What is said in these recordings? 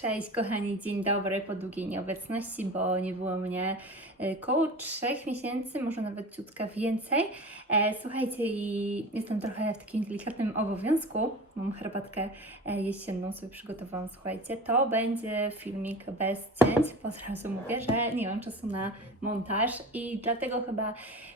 Cześć kochani, dzień dobry po długiej nieobecności, bo nie było mnie koło trzech miesięcy, może nawet ciutka więcej. E, słuchajcie, i jestem trochę w takim delikatnym obowiązku. Mam herbatkę e, jesienną sobie przygotowałam, słuchajcie. To będzie filmik bez cięć. Od razu mówię, że nie mam czasu na montaż i dlatego chyba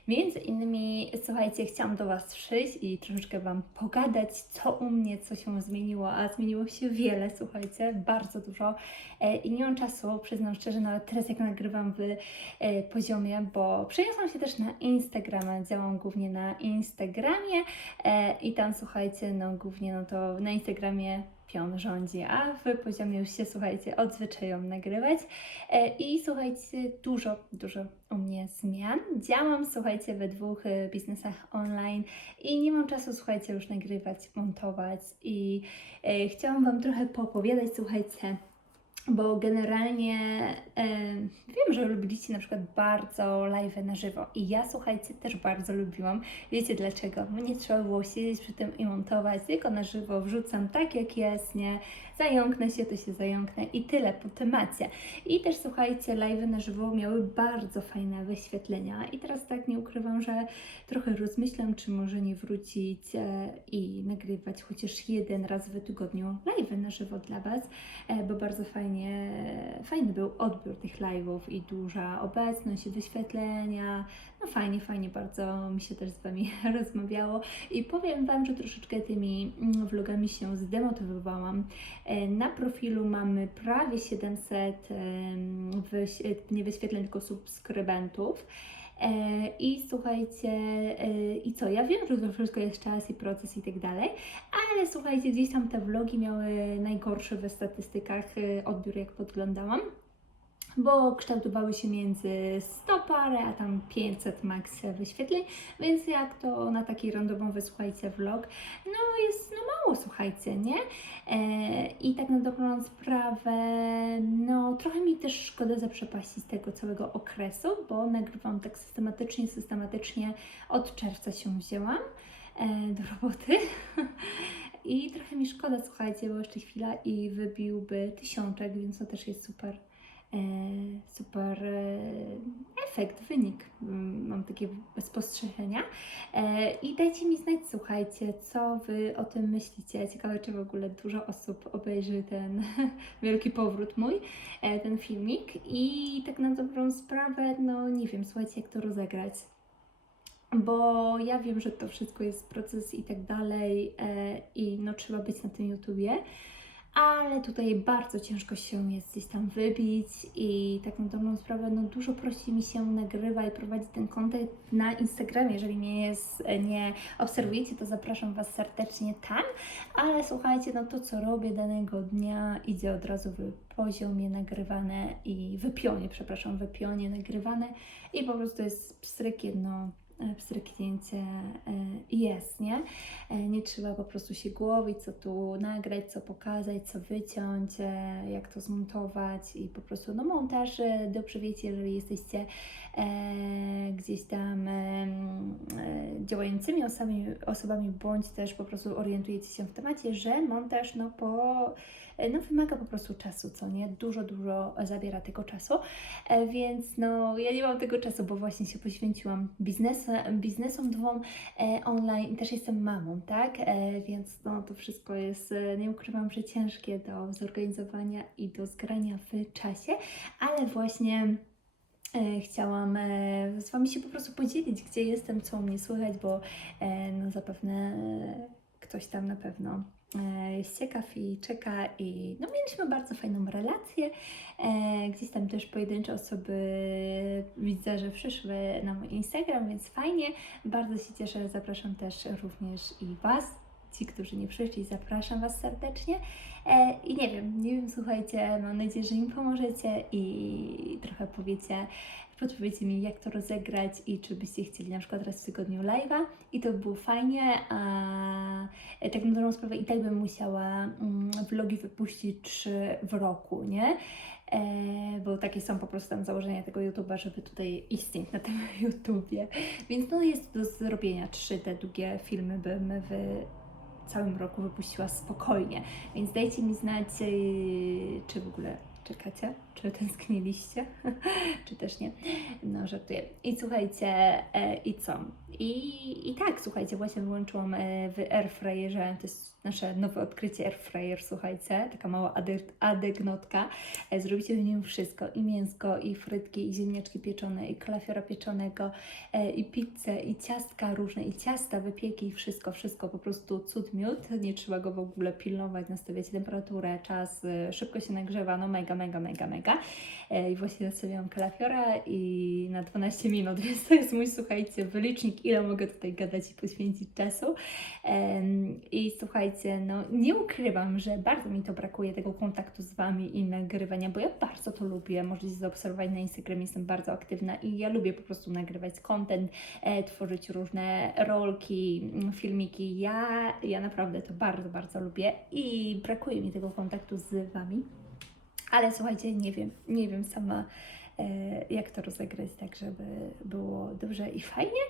między innymi, słuchajcie, chciałam do Was przyjść i troszeczkę Wam pogadać, co u mnie, co się zmieniło, a zmieniło się wiele, słuchajcie, bardzo dużo e, i nie mam czasu, przyznam szczerze, nawet teraz jak nagrywam w e, poziomie, bo przeniosłam się też na Instagrama, działam głównie na Instagramie e, i tam, słuchajcie, no głównie no to na Instagramie pion rządzi, a w poziomie już się, słuchajcie, odzwyczają nagrywać. E, I słuchajcie, dużo, dużo u mnie zmian. Działam, słuchajcie, we dwóch e, biznesach online i nie mam czasu, słuchajcie, już nagrywać, montować i chciałam Wam trochę poopowiadać, słuchajcie, bo generalnie e, wiem, że lubiliście na przykład bardzo live na żywo i ja słuchajcie też bardzo lubiłam. Wiecie dlaczego? Bo nie trzeba było siedzieć przy tym i montować, tylko na żywo wrzucam tak jak jest, nie? Zająknę się, to się zająknę i tyle po temacie. I też słuchajcie, live na żywo miały bardzo fajne wyświetlenia i teraz tak nie ukrywam, że trochę rozmyślam, czy może nie wrócić e, i nagrywać chociaż jeden raz w tygodniu live na żywo dla Was, e, bo bardzo fajnie, fajny był odbiór tych live'ów i duża obecność i wyświetlenia. No fajnie, fajnie bardzo mi się też z Wami rozmawiało i powiem Wam, że troszeczkę tymi mm, vlogami się zdemotywowałam. E, Na profilu mamy prawie 700 em, wyś- nie wyświetleń, tylko subskrybentów. E, I słuchajcie, e, i co? Ja wiem, że to wszystko jest czas i proces i tak dalej, ale słuchajcie, gdzieś tam te vlogi miały najgorszy w statystykach e, odbiór, jak podglądałam, bo kształtowały się między 100 parę, a tam 500 max wyświetleń, więc jak to na taki randomowy, słuchajcie, vlog, no jest no mało, słuchajcie, nie? E, I tak na dobrą sprawę, no trochę mi też szkoda zaprzepaścić tego całego okresu, bo nagrywam tak systematycznie, systematycznie od czerwca się wzięłam e, do roboty. I trochę mi szkoda, słuchajcie, bo jeszcze chwila i wybiłby tysiączek, więc to też jest super, super e, efekt, wynik. Mm, Mam takie spostrzeżenia. E, I dajcie mi znać, słuchajcie, co Wy o tym myślicie. Ciekawe, czy w ogóle dużo osób obejrzy ten wielki powrót mój, e, ten filmik. I tak na dobrą sprawę, no nie wiem, słuchajcie, jak to rozegrać. Bo ja wiem, że to wszystko jest proces i tak dalej, e, i no trzeba być na tym YouTubie, ale tutaj bardzo ciężko się jest gdzieś tam wybić i tak na dobrą sprawę, no dużo prościej mi się nagrywa i prowadzi ten content na Instagramie. Jeżeli mnie jest, nie obserwujecie, to zapraszam Was serdecznie tam, ale słuchajcie, no to co robię danego dnia idzie od razu w poziomie nagrywane i w pionie, przepraszam, w pionie nagrywane. I po prostu jest pstryk jedno e, pstryknięcie e, jest, nie? E, Nie trzeba po prostu się głowić, co tu nagrać, co pokazać, co wyciąć, e, jak to zmontować i po prostu, no montaż, dobrze wiecie, jeżeli jesteście gdzieś tam działającymi osobami, osobami, bądź też po prostu orientujecie się w temacie, że montaż, no po no wymaga po prostu czasu, co nie? Dużo, dużo zabiera tego czasu, więc no ja nie mam tego czasu, bo właśnie się poświęciłam biznesu, biznesom dwom e, online i też jestem mamą, tak? E, więc no to wszystko jest, e, nie ukrywam, że ciężkie do zorganizowania i do zgrania w czasie, ale właśnie chciałam z Wami się po prostu podzielić, gdzie jestem, co mnie słychać, bo no zapewne ktoś tam na pewno jest ciekaw i czeka i no mieliśmy bardzo fajną relację. E, gdzieś tam też pojedyncze osoby widzę, że przyszły na mój Instagram, więc fajnie. Bardzo się cieszę, zapraszam też również i Was. Ci, którzy nie przyszli, zapraszam Was serdecznie. E, I nie wiem, nie wiem, słuchajcie, mam nadzieję, że im pomożecie i trochę powiecie, podpowiecie mi, jak to rozegrać i czy byście chcieli na przykład raz w tygodniu live'a i to by było fajnie, a e, tak na dobrą sprawę i tak bym musiała mm, vlogi wypuścić trzy w roku, nie? E, bo takie są po prostu tam założenia tego YouTube'a, żeby tutaj istnieć na tym YouTubie. Więc no jest do zrobienia trzy te długie filmy bym w całym roku wypuściła spokojnie. Więc dajcie mi znać, yy, czy w ogóle czekacie, czy tęskniliście, czy też nie. No, żartuję. I słuchajcie, e, i co? I, I tak, słuchajcie, właśnie wyłączyłam e, w Airfryerze, to jest nasze nowe odkrycie Airfryer, słuchajcie, taka mała ade- adegnotka. E, Zrobicie w nim wszystko, i mięsko, i frytki, i ziemniaczki pieczone, i kalafiora pieczonego, e, i pizzę, i ciastka różne, i ciasta, wypieki, i wszystko, wszystko, po prostu cud miód, nie trzeba go w ogóle pilnować, nastawiać temperaturę, czas, szybko się nagrzewa, no mega, mega, mega, mega. E, I właśnie nastawiałam kalafiora i na 12 minut, więc to jest mój, słuchajcie, wylicznik, ile mogę tutaj gadać i poświęcić czasu. I słuchajcie, no nie ukrywam, że bardzo mi to brakuje tego kontaktu z Wami i nagrywania, bo ja bardzo to lubię. Możecie zaobserwować na Instagramie, jestem bardzo aktywna i ja lubię po prostu nagrywać content, e, tworzyć różne rolki, mm, filmiki. Ja, ja naprawdę to bardzo, bardzo lubię i brakuje mi tego kontaktu z Wami. Ale słuchajcie, nie wiem, nie wiem sama, e, jak to rozegrać tak, żeby było dobrze i fajnie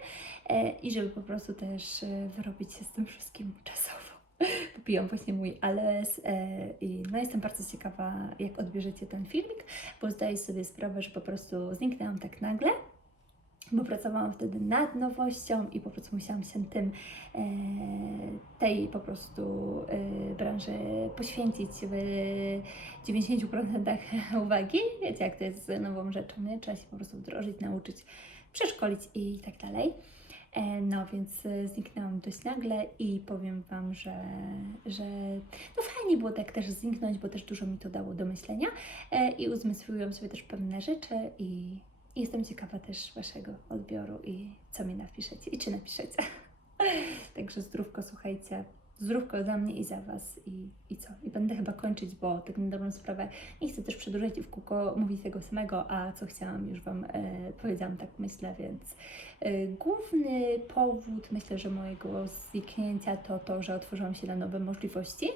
e, i żeby po prostu też e, wyrobić się z tym wszystkim czasowo. Popijam właśnie mój ales e, i no jestem bardzo ciekawa, jak odbierzecie ten filmik, bo zdaję sobie sprawę, że po prostu zniknęłam tak nagle, bo pracowałam wtedy nad nowością i po prostu musiałam się tym e, tej po prostu e, branży poświęcić w 90% uwagi. Wiecie, jak to jest z nową rzeczą, nie? Trzeba się po prostu wdrożyć, nauczyć, przeszkolić i tak dalej. E, No więc zniknęłam dość nagle i powiem Wam, że, że no fajnie było tak też zniknąć, bo też dużo mi to dało do myślenia i uzmysłowiłam sobie też pewne rzeczy i jestem ciekawa też Waszego odbioru i co mi napiszecie i czy napiszecie. Także zdrówko, słuchajcie. Zdrówko za mnie i za Was i, i co? I będę chyba kończyć, bo tak na dobrą sprawę nie chcę też przedłużać i w kółko mówić tego samego, a co chciałam już Wam e, powiedziałam, tak myślę, więc e, główny powód myślę, że mojego zniknięcia to to, że otworzyłam się na nowe możliwości,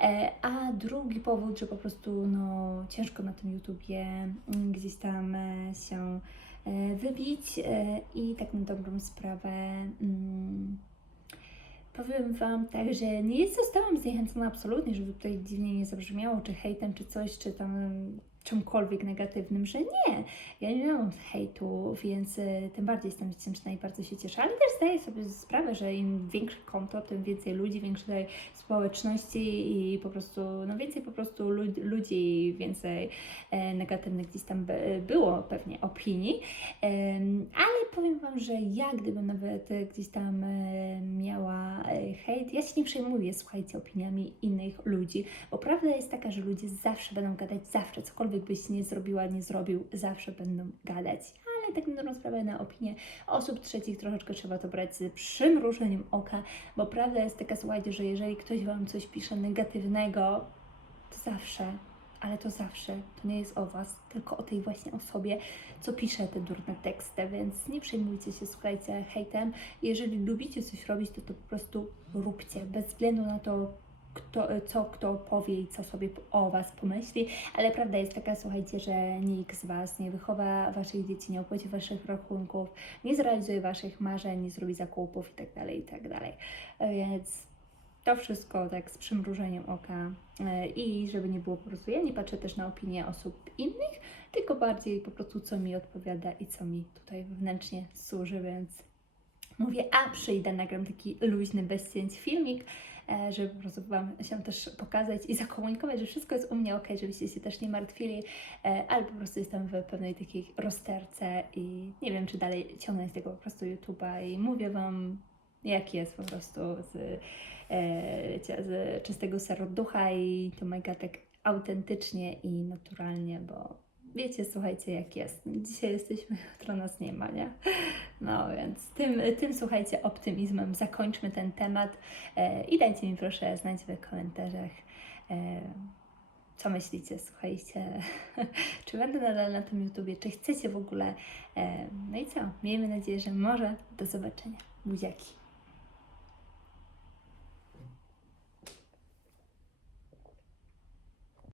e, a drugi powód, że po prostu no, ciężko na tym YouTubie mm, gdzieś tam e, się e, wybić e, i tak na dobrą sprawę mm, powiem Wam tak, że nie zostałam zniechęcona absolutnie, żeby tutaj dziwnie nie zabrzmiało, czy hejtem, czy coś, czy tam czymkolwiek negatywnym, że nie. Ja nie miałam hejtu, więc e, tym bardziej jestem wdzięczna i bardzo się cieszę, ale też zdaję sobie sprawę, że im większe konto, tym więcej ludzi, większej społeczności i po prostu, no więcej po prostu lud- ludzi, więcej e, negatywnych gdzieś tam by, było pewnie opinii, ale powiem Wam, że ja gdybym nawet gdzieś tam e, miała hejt, ja się nie przejmuję, słuchajcie, opiniami innych ludzi, bo prawda jest taka, że ludzie zawsze będą gadać, zawsze, cokolwiek byś nie zrobiła, nie zrobił, zawsze będą gadać. Ale tak na sprawę na opinię osób trzecich troszeczkę trzeba to brać z przymrużeniem oka, bo prawda jest taka, słuchajcie, że jeżeli ktoś Wam coś pisze negatywnego, to zawsze, ale to zawsze, to nie jest o Was, tylko o tej właśnie osobie, co pisze te durne teksty, więc nie przejmujcie się, słuchajcie, hejtem. Jeżeli lubicie coś robić, to to po prostu róbcie, bez względu na to, kto, co kto powie i co sobie o Was pomyśli, ale prawda jest taka, słuchajcie, że nikt z Was nie wychowa Waszych dzieci, nie opłaci Waszych rachunków, nie zrealizuje Waszych marzeń, nie zrobi zakupów itd., itd. Więc to wszystko tak z przymrużeniem oka e, i żeby nie było po prostu, ja nie patrzę też na opinie osób innych, tylko bardziej po prostu co mi odpowiada i co mi tutaj wewnętrznie służy, więc mówię, a przyjdę, nagram taki luźny, bez cięć filmik, e, żeby po prostu Wam się też pokazać i zakomunikować, że wszystko jest u mnie ok, żebyście się też nie martwili, e, ale po prostu jestem w pewnej takiej rozterce i nie wiem, czy dalej ciągnąć tego po prostu YouTube'a i mówię Wam, jak jest po prostu z, e, z czystego serducha i to mega tak autentycznie i naturalnie, bo wiecie, słuchajcie, jak jest. Dzisiaj jesteśmy, jutro nas nie ma, nie? No więc tym, tym słuchajcie, optymizmem zakończmy ten temat e, i dajcie mi proszę znać w komentarzach, e, co myślicie, słuchajcie, czy będę nadal na tym YouTubie, czy chcecie w ogóle. E, no i co? Miejmy nadzieję, że może do zobaczenia. Buziaki.